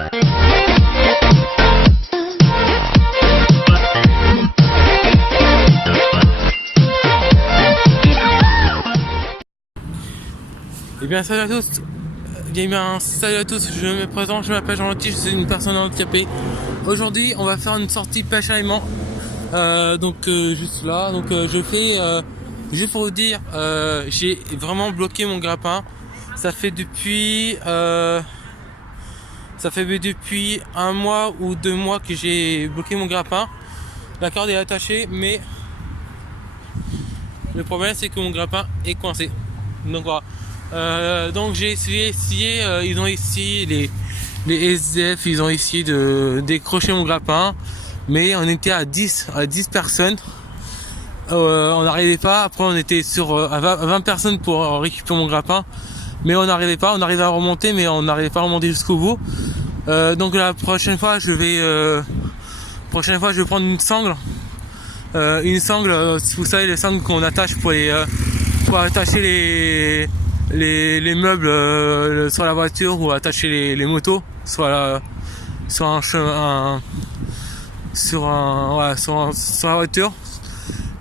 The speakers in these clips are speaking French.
Eh bien salut à tous, salut à tous, je me présente, je m'appelle Jean-Lotti, je suis une personne handicapée. Aujourd'hui on va faire une sortie pêche à l'aimant, juste là, je fais, juste pour vous dire, j'ai vraiment bloqué mon grappin, ça fait depuis 1 mois ou 2 mois que j'ai bloqué mon grappin. La corde est attachée mais le problème c'est que mon grappin est coincé, donc voilà. Donc j'ai essayé, ils ont essayé, les SDF, ils ont essayé de décrocher mon grappin, mais on était à 10 personnes, on n'arrivait pas. Après on était à 20 personnes pour récupérer mon grappin, mais on n'arrivait pas, on arrivait à remonter, mais on n'arrivait pas à remonter jusqu'au bout. Donc la prochaine fois je vais prendre une sangle, vous savez, les sangles qu'on attache pour attacher les meubles sur la voiture, ou attacher les motos sur la voiture.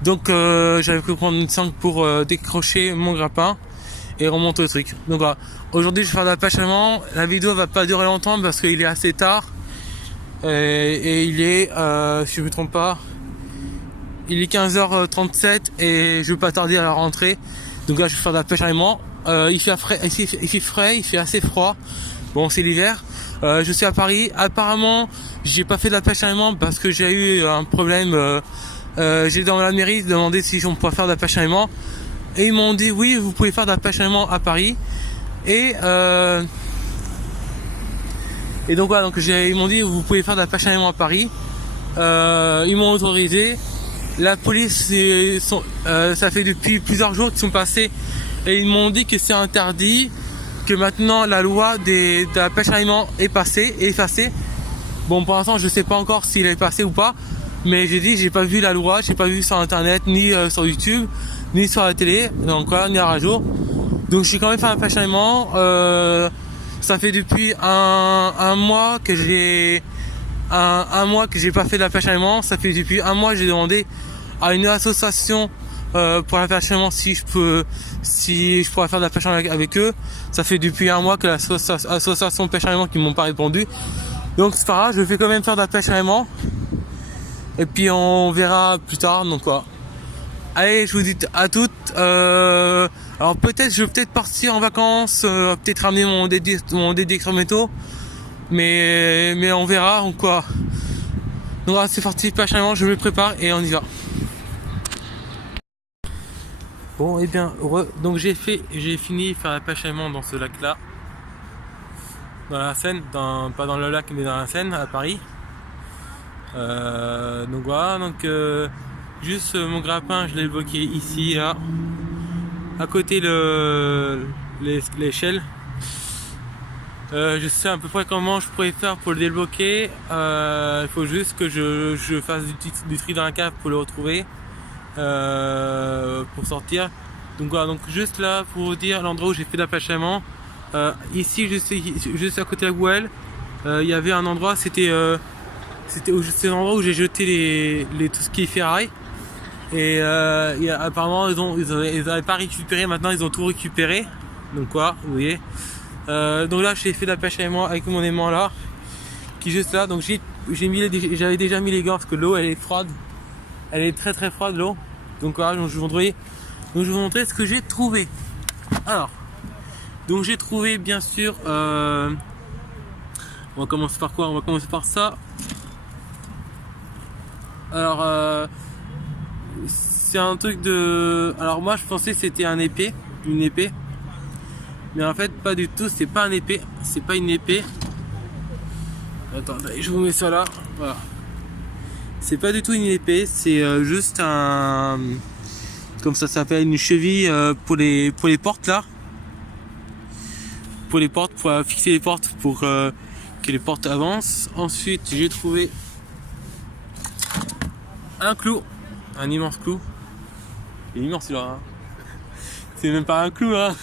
Donc j'avais pu prendre une sangle pour décrocher mon grappin et remonter le truc. Donc voilà, aujourd'hui je vais faire de la pêche à l'aimant. La vidéo va pas durer longtemps parce qu'il est assez tard et il est, si je me trompe pas, il est 15h37 et je vais pas tarder à la rentrée. Donc là je vais faire de la pêche à l'aimant. Il fait frais, il fait assez froid. Bon, c'est l'hiver. Je suis à Paris. Apparemment, j'ai pas fait de la pêche à l'aimant parce que j'ai eu un problème. J'ai dans la mairie demandé si on pouvait faire de la pêche à l'aimant. Et ils m'ont dit oui, vous pouvez faire de la pêche à l'aimant à Paris. Et donc voilà, ils m'ont dit vous pouvez faire de la pêche à l'aimant à Paris. Ils m'ont autorisé. La police, ça fait depuis plusieurs jours qu'ils sont passés. Et ils m'ont dit que c'est interdit, que maintenant la loi de la pêche à l'aimant est effacée. Bon, pour l'instant je sais pas encore s'il est passé ou pas, mais j'ai pas vu la loi, j'ai pas vu sur internet, ni sur YouTube, ni sur la télé, donc voilà, ni à la radio. Donc je suis quand même fait la pêche à l'aimant. Ça fait depuis un mois que j'ai pas fait de la pêche à l'aimant. Ça fait depuis 1 mois que j'ai demandé à une association pour la pêche à l'aimant si je pourrais faire de la pêche avec eux. Ça fait depuis 1 mois que l'association pêche à l'aimant qui m'ont pas répondu. Donc c'est pas grave, je vais quand même faire de la pêche à l'aimant. Et puis on verra plus tard, donc quoi. Allez, je vous dis à toutes. Alors je vais peut-être partir en vacances, peut-être ramener mon détecteur métaux. Mais on verra, donc quoi. Donc voilà, c'est parti, pêche à l'aimant, je me prépare et on y va. Bon, et bien, donc j'ai fini de faire la pêche à l'aimant dans ce lac-là, dans la Seine, pas dans le lac mais dans la Seine à Paris. Donc voilà, juste mon grappin, je l'ai bloqué ici, là, à côté l'échelle. Je sais à peu près comment je pourrais faire pour le débloquer. Il faut juste que je fasse du tri dans la cave pour le retrouver. Pour sortir. Donc voilà, juste là pour vous dire l'endroit où j'ai fait de la pêche à l'aimant. Ici juste à côté de la Gouelle, il y avait un endroit, c'est l'endroit où j'ai jeté tout ce qui est ferraille. Et apparemment ils n'avaient pas récupéré, maintenant ils ont tout récupéré. Donc quoi, vous voyez. Donc là j'ai fait de la pêche à l'aimant avec mon aimant là, qui est juste là. Donc j'avais déjà mis les gants parce que l'eau elle est froide. Elle est très très froide l'eau. Donc voilà, je vais vous montrer ce que j'ai trouvé. Alors, donc j'ai trouvé bien sûr. On va commencer par quoi? On va commencer par ça. Alors, c'est un truc de. Alors moi je pensais que c'était une épée, mais en fait pas du tout. C'est pas un épée, c'est pas une épée. Attendez, je vous mets ça là. Voilà. C'est pas du tout une épée, c'est juste comme ça s'appelle, une cheville pour les portes là. Pour les portes, pour fixer les portes pour que les portes avancent. Ensuite, j'ai trouvé un clou, un immense clou. Il est immense celui-là. Hein. C'est même pas un clou hein.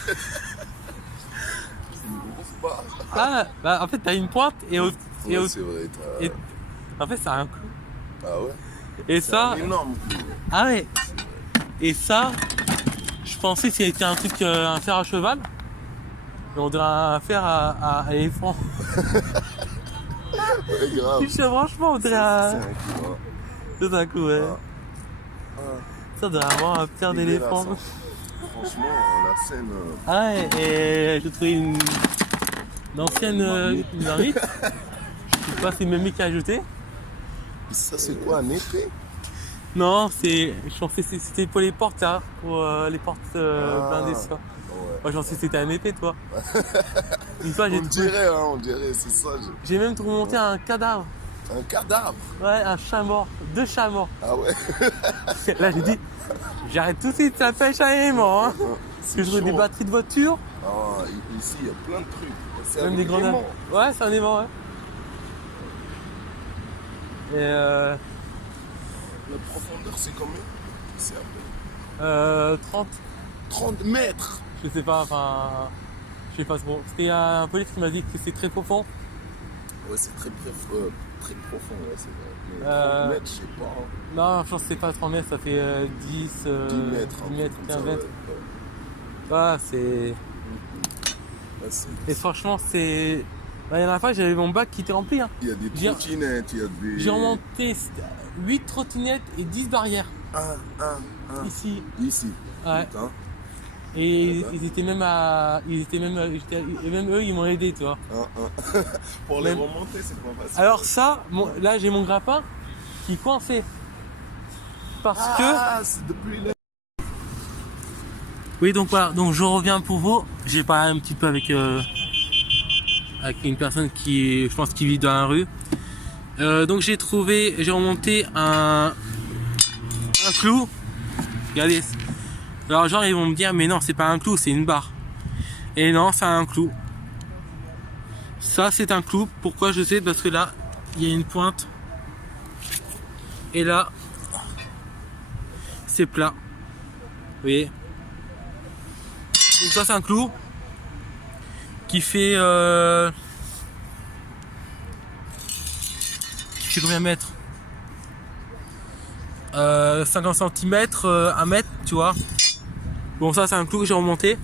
Ah, bah en fait t'as une pointe et au, et, Ouais, au- c'est vrai. et- en fait c'est un clou. Ah ouais? Et C'est ça, un énorme clou. ah ouais. Et ça, je pensais que c'était un truc, un fer à cheval. Mais on dirait un fer à éléphant. Ouais, grave. Franchement, on dirait C'est un. un clou, hein. C'est un coup, ouais. Ah. Ah. Ça doit avoir un fer Dégueulasse, d'éléphant. hein. Franchement, la scène. Ah ouais, et j'ai trouvé une ancienne une marmite. Je sais pas si c'est Mimi qui a ajouté. Ça, c'est quoi, un épée? Non, je pensais que c'était pour les portes là, pour les portes blindées ça. Ouais. Moi je pensais que c'était un épée toi. Une fois On dirait, hein, on dirait, c'est ça. j'ai même trouvé monter un cadavre. Un cadavre. Ouais, un chat mort, 2 chats morts. Ah ouais. Là j'ai dit, j'arrête tout de suite, ça fait chat et mort. Hein. Parce que je trouve des chaud. batteries de voiture, Ah, ici, il y a plein de trucs. C'est même un des grenades. aimant. Ouais, c'est un aimant, ouais. Et La profondeur, c'est combien? C'est à peu 30. 30 mètres. Je sais pas, enfin. Je sais pas trop. C'était un police qui m'a dit que c'est très profond. Ouais, c'est très profond, ouais, c'est vrai. Mais 30 Euh, mètres, je sais pas. Hein. Non, je pense que c'est pas 30 mètres, ça fait 10, 10 mètres. 10 mètres, comme 15 ça, mètres. ouais. Voilà, c'est. Là, c'est- Et franchement, c'est. La dernière fois, j'avais mon bac qui était rempli. Hein. Il y a des J'ai- trottinettes, il y a des. J'ai remonté 8 trottinettes et 10 barrières Un. ici. Ici. Ouais. Putain. Et Ah bah. ils étaient même à. Et même eux, ils m'ont aidé, tu vois. Un. Pour les Même- remonter, c'est pas facile. Alors, ça, là, j'ai mon grappin qui est coincé. Parce que. Ah, c'est depuis là. Oui, donc voilà, donc je reviens pour vous. J'ai parlé un petit peu avec une personne qui, je pense, qui vit dans la rue. Donc j'ai remonté un clou. Regardez. Alors genre ils vont me dire mais non c'est pas un clou, c'est une barre. Et non, c'est un clou. Ça c'est un clou. Pourquoi je sais? Parce que là il y a une pointe. Et là c'est plat. Vous voyez? Donc ça c'est un clou qui fait combien de mètres? 50 cm, 1 mètre, tu vois. Bon ça c'est un clou que j'ai remonté.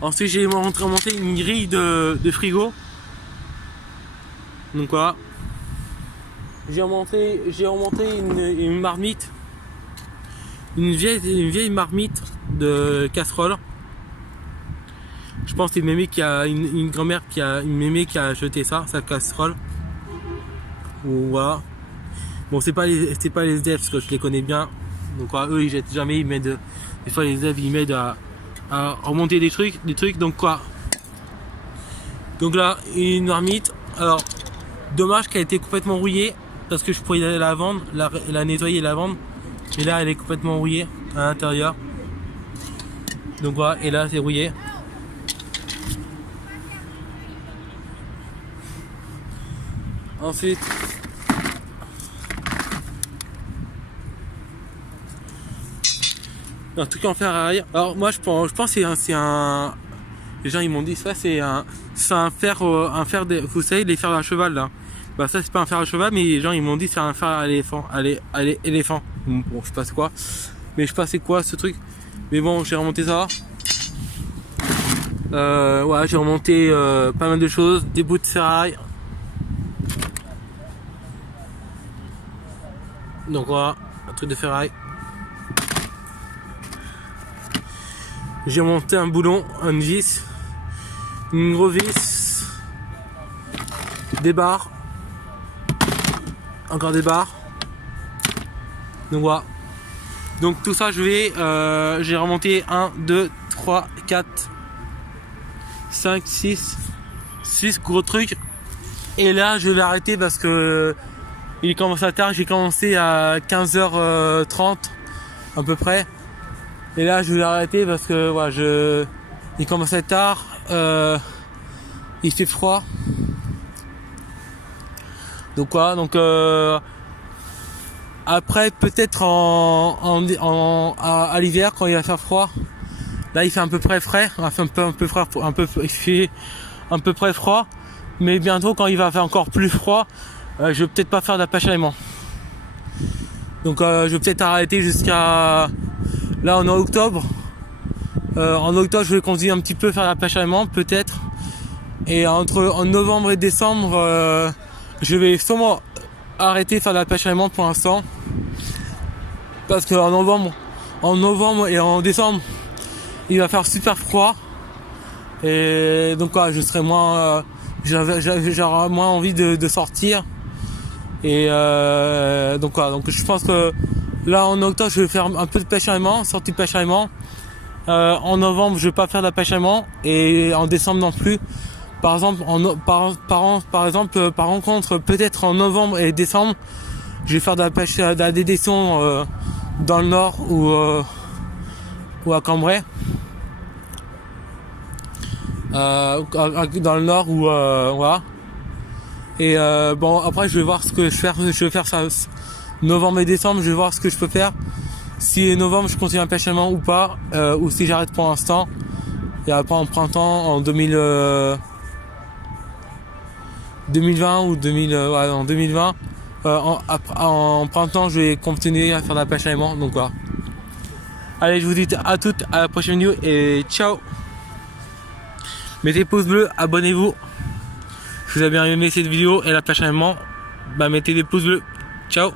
Ensuite j'ai remonté une grille de frigo. Donc voilà. J'ai remonté une marmite. Une vieille marmite de casserole. Je pense que c'est une mémé qui a une grand-mère qui a jeté ça, sa casserole. Ou voilà. Bon c'est pas les SDF parce que je les connais bien. Donc voilà, eux ils jettent jamais, ils m'aident. Des fois les SDF ils m'aident à remonter des trucs, donc quoi. Donc là, une marmite. Alors, dommage qu'elle a été complètement rouillée. Parce que je pourrais la vendre, la nettoyer et la vendre. Mais là elle est complètement rouillée à l'intérieur. Donc voilà, et là c'est rouillé. Ensuite, un truc en fer arrière. Alors moi je pense que c'est un. Les gens ils m'ont dit ça c'est un fer vous savez les fers à cheval là. Bah ça c'est pas un fer à cheval mais les gens ils m'ont dit c'est un fer à éléphant. Éléphant. Bon je sais pas c'est quoi. Mais je sais pas c'est quoi ce truc. Mais bon j'ai remonté ça. Ouais j'ai remonté pas mal de choses, des bouts de ferraille. Donc voilà, un truc de ferraille. J'ai monté un boulon, une vis, une grosse vis, des barres, encore des barres. Donc voilà. Donc tout ça j'ai remonté 1, 2, 3, 4, 5, 6 gros trucs. Et là je vais arrêter parce que il commence à tard, j'ai commencé à 15h30 à peu près. Et là je vais arrêter parce que voilà, il commence à être tard, il fait froid. Donc voilà, donc après peut-être à l'hiver quand il va faire froid, Là il fait à peu près frais, il fait à peu près froid, mais bientôt quand il va faire encore plus froid, je vais peut-être pas faire de la pêche à l'aimant. Donc je vais peut-être arrêter jusqu'à... Là on est en octobre. En octobre je vais continuer un petit peu faire la pêche à l'aimant peut-être. Et en novembre et décembre je vais sûrement arrêter de faire de la pêche à l'aimant pour l'instant. Parce qu'en novembre et en décembre il va faire super froid. Et donc je serai moins... j'aurai moins envie de sortir. Et donc je pense que là en octobre je vais faire un peu de pêche à l'aimant, sortie de pêche à l'aimant. En novembre je vais pas faire de la pêche à l'aimant et en décembre non plus. Par exemple par rencontre peut-être en novembre et décembre je vais faire de la pêche de la dédesson dans le nord ou à Cambrai. Dans le nord ou voilà. Et bon après je vais voir ce que je vais faire ça novembre et décembre, je vais voir ce que je peux faire. Si novembre je continue un pêche à l'aimant ou pas, ou si j'arrête pour l'instant. Et après en printemps en 2020 ou en 2020 en printemps je vais continuer à faire de la pêche à l'aimant. Donc voilà. Allez, je vous dis à toutes, à la prochaine vidéo et ciao. Mettez pouce bleu, abonnez-vous. Si vous avez bien aimé cette vidéo et la pêche à l'aimant, mettez des pouces bleus. Ciao.